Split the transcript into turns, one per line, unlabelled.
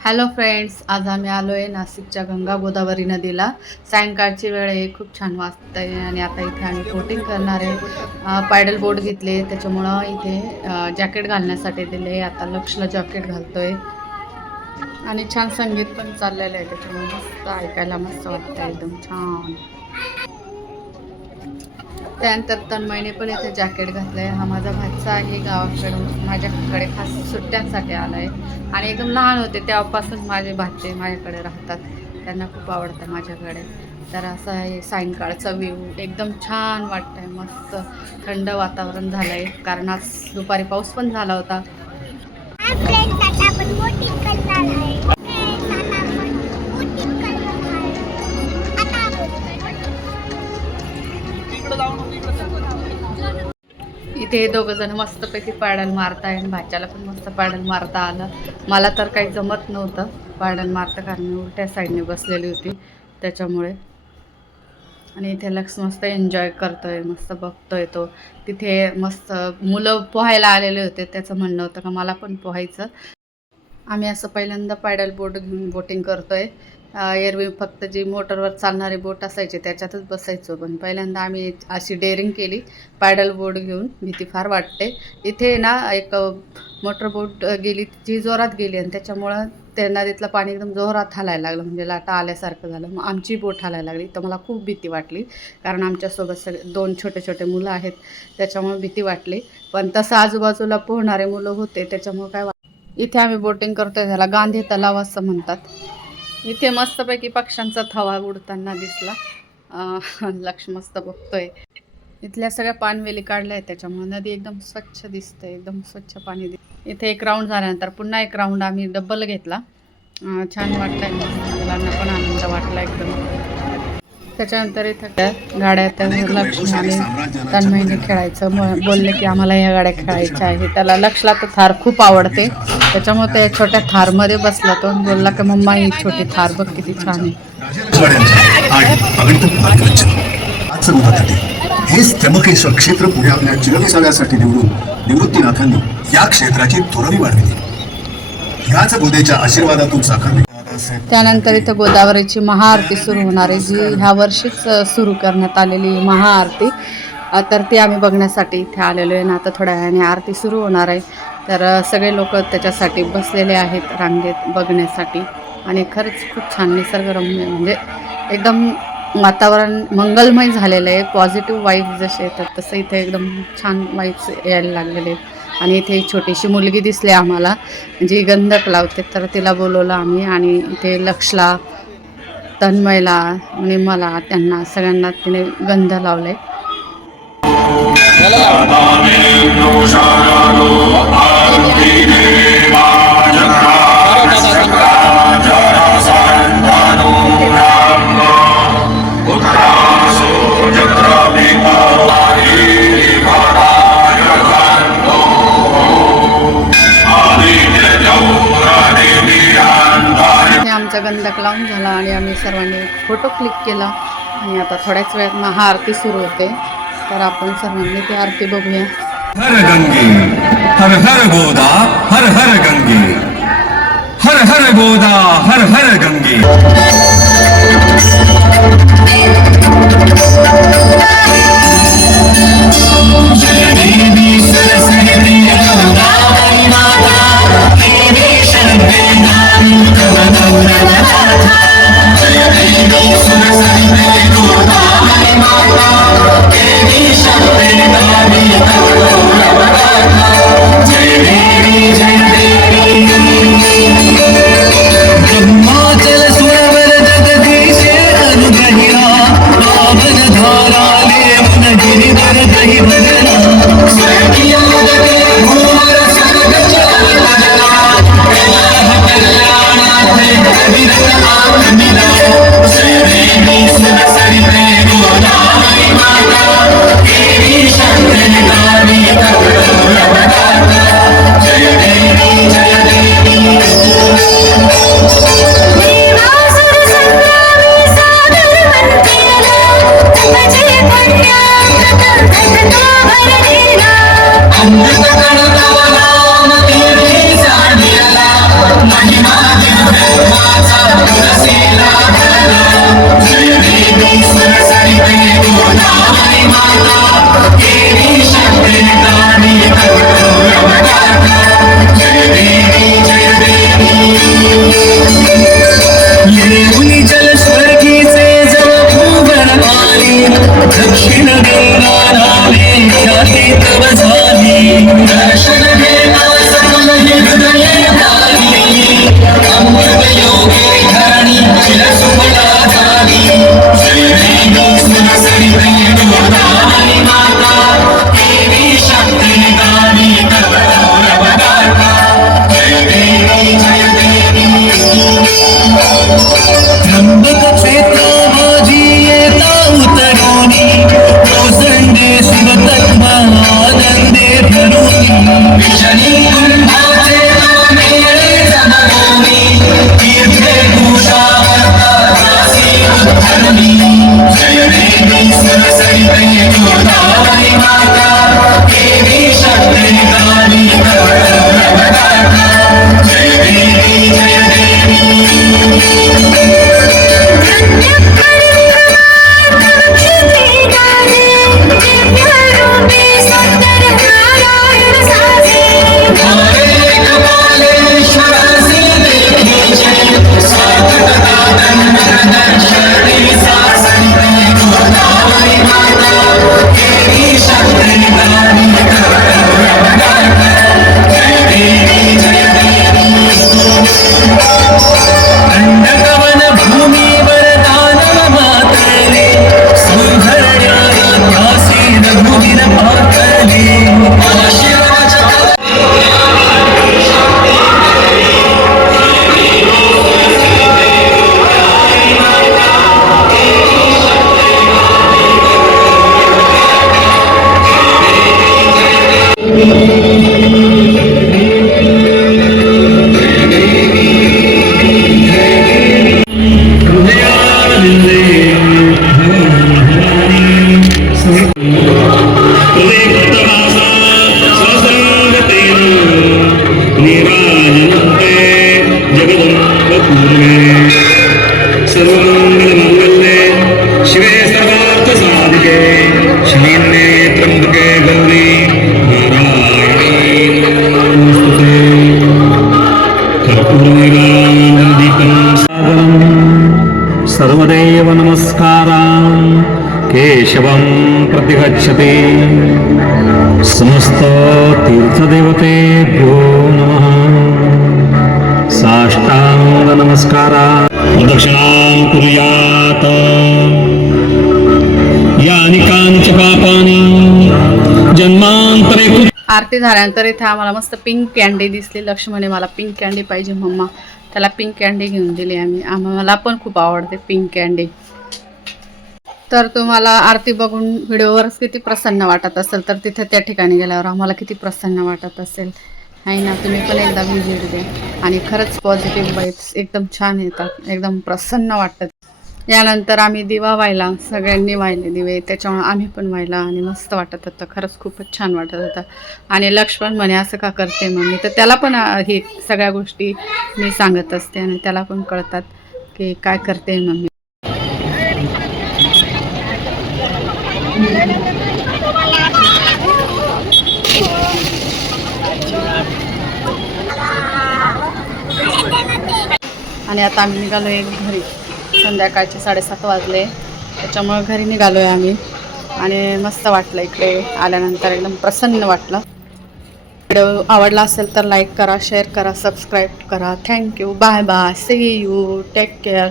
Hello friends आज आम्ही आलो आहे नाशिकच्या गंगा गोदावरी नदीला. सायंकाळची वेळ आहे खूप छान वाजत आहे आणि आता इथे आम्ही बोटिंग करणार आहे. पॅडल बोट घेतले त्याच्यामुळं इथे जॅकेट घालण्यासाठी दिले. आता लक्षला जॅकेट घालतोय. आणि छान संगीत पण चाललेलं आहे त्याच्यामुळे मस्त ऐकायला मस्त वाटतं एकदम छान. त्यानंतर तन्मयने पण इथे जॅकेट घातलं आहे हा माझा भाचा आहे गावाकडून. माझ्याकडे खास सुट्ट्यांसाठी आला आहे आणि एकदम लहान होते तेव्हापासून माझे भाचे माझ्याकडे राहतात. त्यांना खूप आवडतं माझ्याकडे. तर असं आहे सायंकाळचा व्ह्यू एकदम छान वाटतंय. मस्त थंड वातावरण झालं आहे कारण आज दुपारी पाऊस पण झाला होता. इथे हे दोघं जण मस्तपैकी पाडल मारताय आणि भाच्याला पण मस्त पाडल मारता आलं. मला तर काही जमत नव्हतं पाडल मारता कारण मी उलट्या साईडने बसलेली होती त्याच्यामुळे. आणि इथे लक्ष मस्त एन्जॉय करतोय मस्त बघतोय तो. तिथे मस्त मुलं पोहायला आलेले होते त्याचं म्हणणं होतं का मला पण पोहायचं. आम्ही असं पहिल्यांदा पॅडल बोट घेऊन बोटिंग करतोय. एरवी फक्त जी मोटरवर चालणारे बोट असायचे त्याच्यातच बसायचो. पण पहिल्यांदा आम्ही अशी डेअरिंग केली. पॅडल बोट घेऊन भीती फार वाटते. इथे ना एक मोटर बोट गेली जी जोरात गेली आणि त्याच्यामुळं त्या नदीतलं पाणी एकदम जोरात हालायला लागलं. म्हणजे लाटा आल्यासारखं झालं. मग आमची बोट हालायला लागली. तर मला खूप भीती वाटली. कारण आमच्यासोबत सगळे दोन छोटे छोटे मुलं आहेत. त्याच्यामुळे भीती वाटली. पण तसं आजूबाजूला पोहणारे मुलं होते. त्याच्यामुळे काय इथे आम्ही बोटिंग करतोय त्याला गांधी तलाव असं म्हणतात. इथे मस्तपैकी पक्ष्यांचा थवा उडताना दिसला. लक्ष मस्त बघतोय. इथल्या सगळ्या पानवेली काढल्या आहेत त्याच्यामुळे नदी एकदम स्वच्छ दिसते एकदम स्वच्छ पाणी इथे एक राऊंड झाल्यानंतर पुन्हा एक राऊंड आम्ही डब्बल घेतला. छान वाटलंय मस्त मुलांना पण आनंद वाटला एकदम. त्याच्यानंतर इथं त्या गाड्या त्या लक्ष्मी आणि तन्मयने खेळायचं. मग बोलले की आम्हाला या गाड्या खेळायच्या आहे त्याला लक्षला तर थार खूप आवडते. त्याच्यामुळे त्या छोट्या थारमध्ये बसला तो. बोलला की मम्मा ही छोटी थार बघ किती छान आहे.
हेच त्र्यंबकेश्वर क्षेत्र पुढे आपल्या चिरविसाव्यासाठी निवडून निवृत्तीनाथांनी या क्षेत्राची तोरणी वाढविली. ह्याच बोधेच्या आशीर्वादातून साकारली
त्यानंतर इथं गोदावरीची महाआरती सुरू होणार आहे जी ह्या वर्षीच सुरू करण्यात आलेली महाआरती. तर ती आम्ही बघण्यासाठी इथे आलेलो आहे. ना आता थोड्या वेळाने आरती सुरू होणार आहे. तर सगळे लोक त्याच्यासाठी बसलेले आहेत रांगेत बघण्यासाठी. आणि खरंच खूप छान निसर्गरम्य म्हणजे एकदम वातावरण मंगलमय झालेलं आहे. पॉझिटिव्ह वाईब्स जसे येतात तसं इथे एकदम छान वाईब्स यायला लागलेले आहेत. आणि इथे एक छोटीशी मुलगी दिसली आम्हाला. जी गंधक लावते तर तिला बोलवलं आम्ही आणि इथे लक्षला तन्मयला आणि मला त्यांना सगळ्यांना तिने गंध लावले. फोटो क्लिक केला. आणि आता थोड्याच वेळात महाआरती सुरू होते. तर आपण सर्वांनी ती आरती बघूया.
हर गंगे हर हर गोदा हर हर गंगे. हर हर गोदा हर हर गंगे. Thank you. You. सर्वदेव नमस्कारान् केशवं प्रतिगच्छति। समस्त तीर्थदेवतेभ्यो नमः। साष्टांग नमस्कारा प्रदक्षिणां कुर्यात्। यानि कानि च पापानि जन्मान्तरे
आरती झाल्यानंतर इथे आम्हाला मस्त पिंक कॅन्डी दिसली. लक्ष्मणे मला पिंक कॅन्डी पाहिजे मम्मा. त्याला पिंक कॅन्डी घेऊन दिली आम्ही. आम्हाला पण खूप आवडते पिंक कॅन्डी तर तुम्हाला आरती बघून व्हिडिओवरच किती प्रसन्न वाटत असेल तर तिथे त्या ठिकाणी गेल्यावर आम्हाला किती प्रसन्न वाटत असेल. आहे ना? तुम्ही पण एकदा व्हिजिट द्या आणि खरंच पॉझिटिव्ह वाईब्स एकदम छान येतात एकदम प्रसन्न वाटतं यानंतर आम्ही दिवा व्हायला सगळ्यांनी वाहिले दिवे. त्याच्यामुळे आम्ही पण व्हायला आणि मस्त वाटत होतं. खरंच खूपच छान वाटत होतं. आणि लक्ष्मण म्हणे असं का करते मम्मी? तर त्याला पण हे सगळ्या गोष्टी मी सांगत असते आणि त्याला पण कळतात की काय करते मम्मी. आणि आता आम्ही निघालो आहे घरी. संध्याकाळचे साडेसात वाजले. त्याच्यामुळे घरी निघालो आहे आम्ही. आणि मस्त वाटलं इकडे आल्यानंतर. एकदम प्रसन्न वाटलं. व्हिडिओ आवडला असेल तर लाईक करा शेअर करा सबस्क्राईब करा. Thank you bye bye see you take care